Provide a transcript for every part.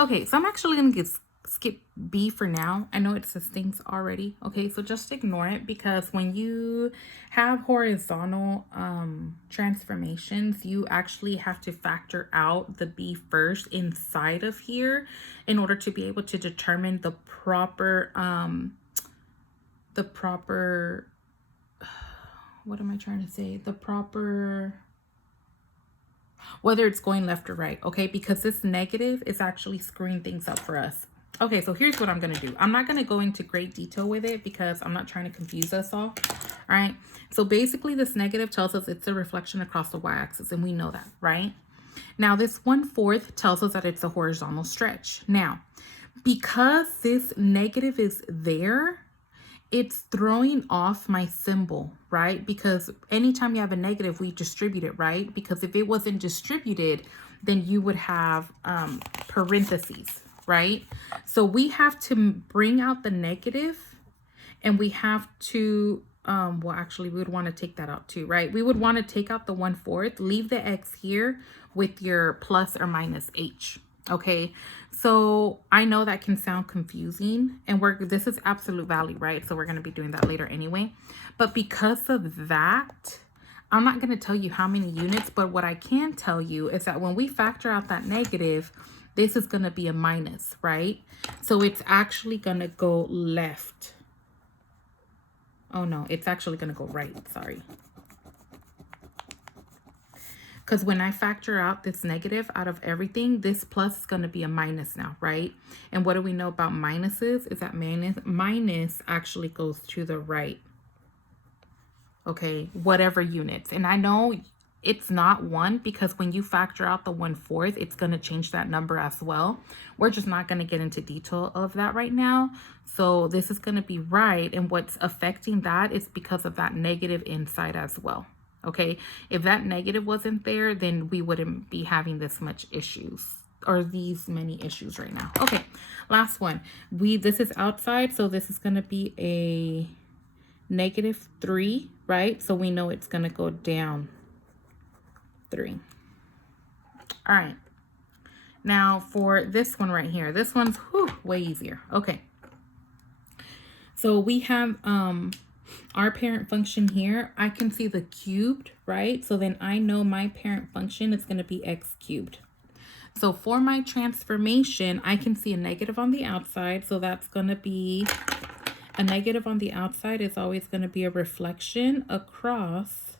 Okay, so I'm actually going to skip B for now. I know it says things already. Okay, so just ignore it because when you have horizontal transformations, you actually have to factor out the B first inside of here in order to be able to determine the proper, what am I trying to say? The proper, whether it's going left or right, okay? Because this negative is actually screwing things up for us. Okay, so here's what I'm going to do. I'm not going to go into great detail with it because I'm not trying to confuse us all right? So basically this negative tells us it's a reflection across the y-axis, and we know that, right? Now this 1/4 tells us that it's a horizontal stretch. Now, because this negative is there, it's throwing off my symbol, right? Because anytime you have a negative, we distribute it, right? Because if it wasn't distributed, then you would have parentheses, right? So we have to bring out the negative, and we have to, well, actually, we would want to take that out too, right? We would want to take out the 1/4, leave the X here with your plus or minus H. Okay, so I know that can sound confusing, and this is absolute value, right? So we're going to be doing that later anyway. But because of that, I'm not going to tell you how many units, but what I can tell you is that when we factor out that negative, this is going to be a minus, right? So it's actually going to go left. Oh no, it's actually going to go right, sorry. Because when I factor out this negative out of everything, this plus is going to be a minus now, right? And what do we know about minuses? Is that minus actually goes to the right. Okay, whatever units. And I know it's not 1 because when you factor out the 1/4, it's going to change that number as well. We're just not going to get into detail of that right now. So this is going to be right. And what's affecting that is because of that negative inside as well. Okay, if that negative wasn't there, then we wouldn't be having this much issues or these many issues right now. Okay, last one. This is outside, so this is going to be a -3, right? So we know it's going to go down 3. All right. Now for this one right here, this one's way easier. Okay. So we have our parent function here. I can see the cubed, right? So then I know my parent function is going to be x cubed. So for my transformation, I can see a negative on the outside. So that's going to be a negative on the outside is always going to be a reflection across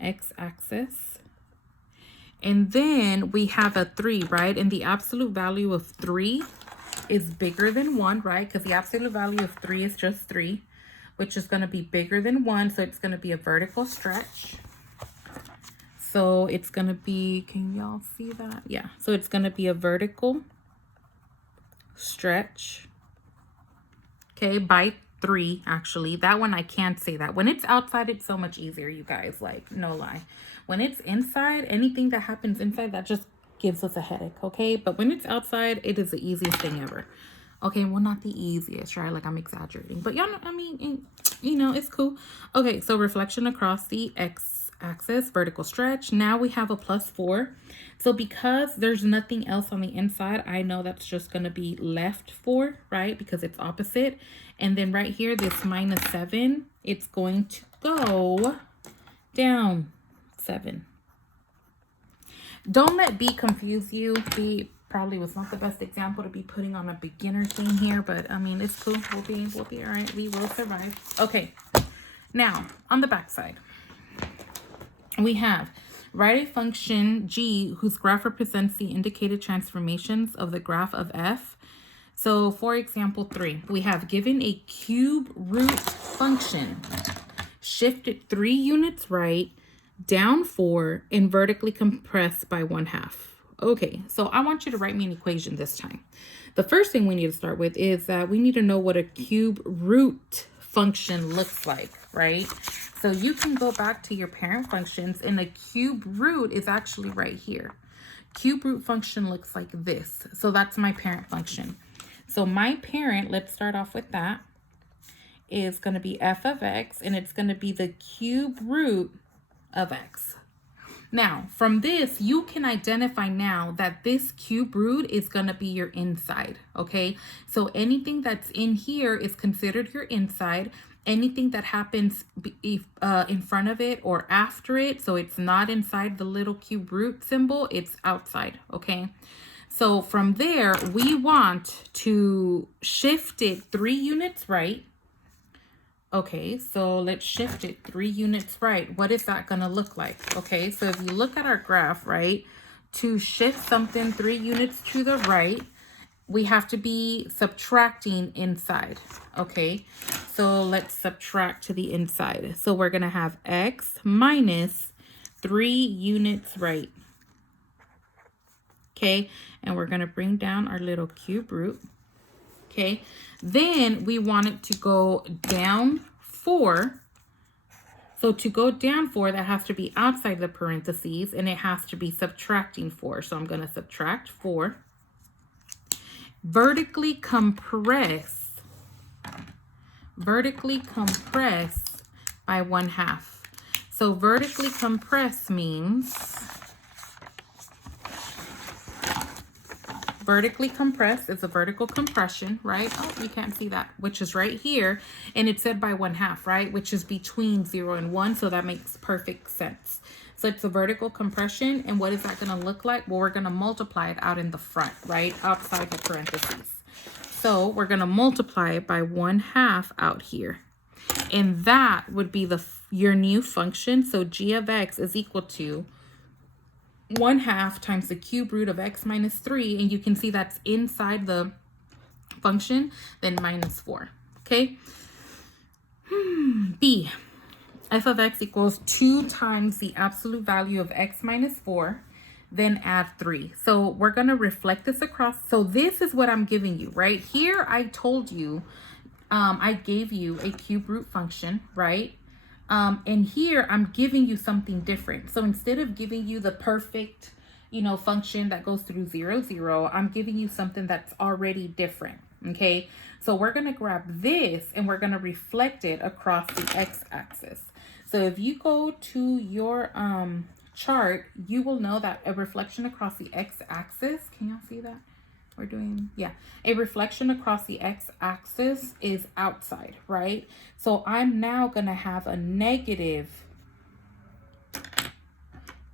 x-axis. And then we have a 3, right? And the absolute value of 3 is bigger than 1, right? Because the absolute value of 3 is just 3, which is going to be bigger than 1. So it's going to be a vertical stretch. So it's going to be, can y'all see that? Yeah. So it's going to be a vertical stretch. Okay, by 3, actually. That one I can't say that. When it's outside, it's so much easier, you guys. Like, no lie. When it's inside, anything that happens inside, that just gives us a headache, okay? But when it's outside, it is the easiest thing ever. Okay, well, not the easiest, right? Like, I'm exaggerating. But y'all know, I mean, you know, it's cool. Okay, so reflection across the x-axis, vertical stretch. Now we have a +4. So because there's nothing else on the inside, I know that's just going to be left 4, right? Because it's opposite. And then right here, this -7, it's going to go down 7. Don't let B confuse you. B probably was not the best example to be putting on a beginner thing here, but I mean, it's cool. We'll be all right. We will survive. Okay. Now, on the back side, we have write a function g whose graph represents the indicated transformations of the graph of f. So for example 3, we have given a cube root function, shifted 3 units right, down 4, and vertically compressed by 1/2. Okay, so I want you to write me an equation this time. The first thing we need to start with is that we need to know what a cube root function looks like, right? So you can go back to your parent functions, and a cube root is actually right here. Cube root function looks like this. So that's my parent function. So my parent, let's start off with that, is going to be f of x, and it's going to be the cube root of x. Now, from this, you can identify now that this cube root is going to be your inside, okay? So anything that's in here is considered your inside. Anything that happens in front of it or after it, so it's not inside the little cube root symbol, it's outside, okay? So from there, we want to shift it 3 units right. Okay, so let's shift it 3 units right. What is that going to look like? Okay, so if you look at our graph, right, to shift something 3 units to the right, we have to be subtracting inside. Okay, so let's subtract to the inside. So we're going to have x minus 3 units right. Okay, and we're going to bring down our little cube root. Okay, then we want it to go down 4. So to go down 4, that has to be outside the parentheses, and it has to be subtracting 4. So I'm going to subtract 4. Vertically compress by 1/2. So vertically compress means vertically compress is a vertical compression, right? Oh, you can't see that, which is right here. And it said by 1/2, right? Which is between 0 and 1. So that makes perfect sense. So it's a vertical compression. And what is that going to look like? Well, we're going to multiply it out in the front, right? Outside the parentheses. So we're going to multiply it by 1/2 out here. And that would be your new function. So g of x is equal to 1/2 times the cube root of x minus 3, and you can see that's inside the function, then minus 4. Okay. B, f of x equals 2 times the absolute value of x minus 4, then add 3. So we're going to reflect this across. So this is what I'm giving you right here. I told you, I gave you a cube root function, right? And here I'm giving you something different. So instead of giving you the perfect, function that goes through 0, 0, I'm giving you something that's already different. Okay. So we're going to grab this and we're going to reflect it across the x-axis. So if you go to your chart, you will know that a reflection across the x-axis, can y'all see that? We're doing, yeah, a reflection across the x-axis is outside, right? So I'm now going to have a negative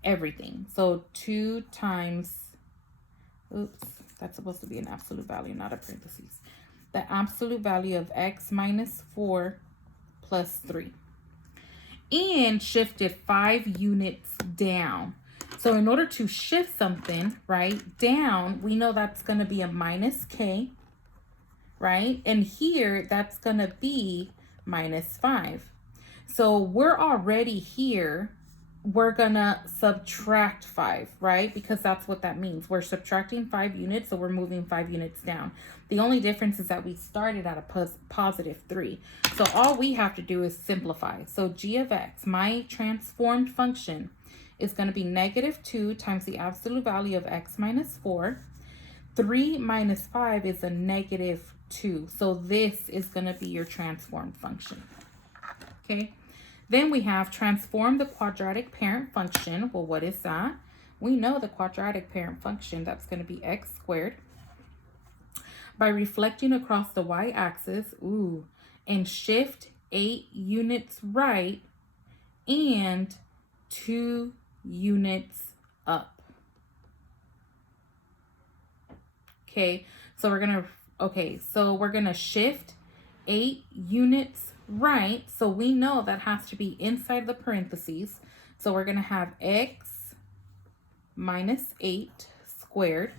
everything. So 2 times, oops, that's supposed to be an absolute value, not a parentheses. The absolute value of x minus 4 plus 3. And shifted 5 units down. So in order to shift something, right, down, we know that's going to be a minus k, right? And here, that's going to be minus 5. So we're already here. We're going to subtract 5, right? Because that's what that means. We're subtracting 5 units, so we're moving 5 units down. The only difference is that we started at a positive 3. So all we have to do is simplify. So g of x, my transformed function, is going to be negative 2 times the absolute value of x minus 4. 3 minus 5 is a negative 2. So this is going to be your transformed function. Okay. Then we have transform the quadratic parent function. Well, what is that? We know the quadratic parent function, that's going to be x squared. By reflecting across the y-axis, and shift 8 units right and 2 units up. Okay, so we're gonna shift 8 units right. So we know that has to be inside the parentheses. So we're gonna have x minus 8 squared,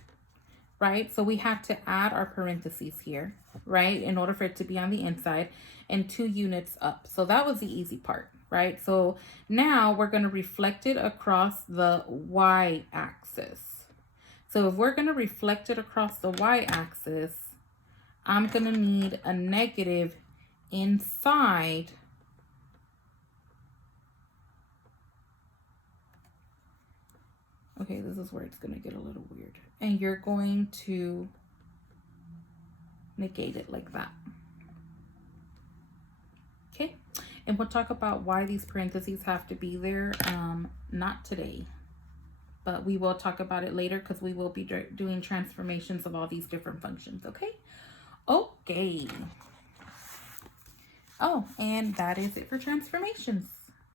right? So we have to add our parentheses here, right? In order for it to be on the inside, and 2 units up. So that was the easy part, right? So now we're going to reflect it across the y-axis. So if we're going to reflect it across the y-axis, I'm going to need a negative inside Okay, this is where it's going to get a little weird. And you're going to negate it like that. Okay, and we'll talk about why these parentheses have to be there. Not today. but we will talk about it later because we will be doing transformations of all these different functions, okay? Okay. Oh, and that is it for transformations.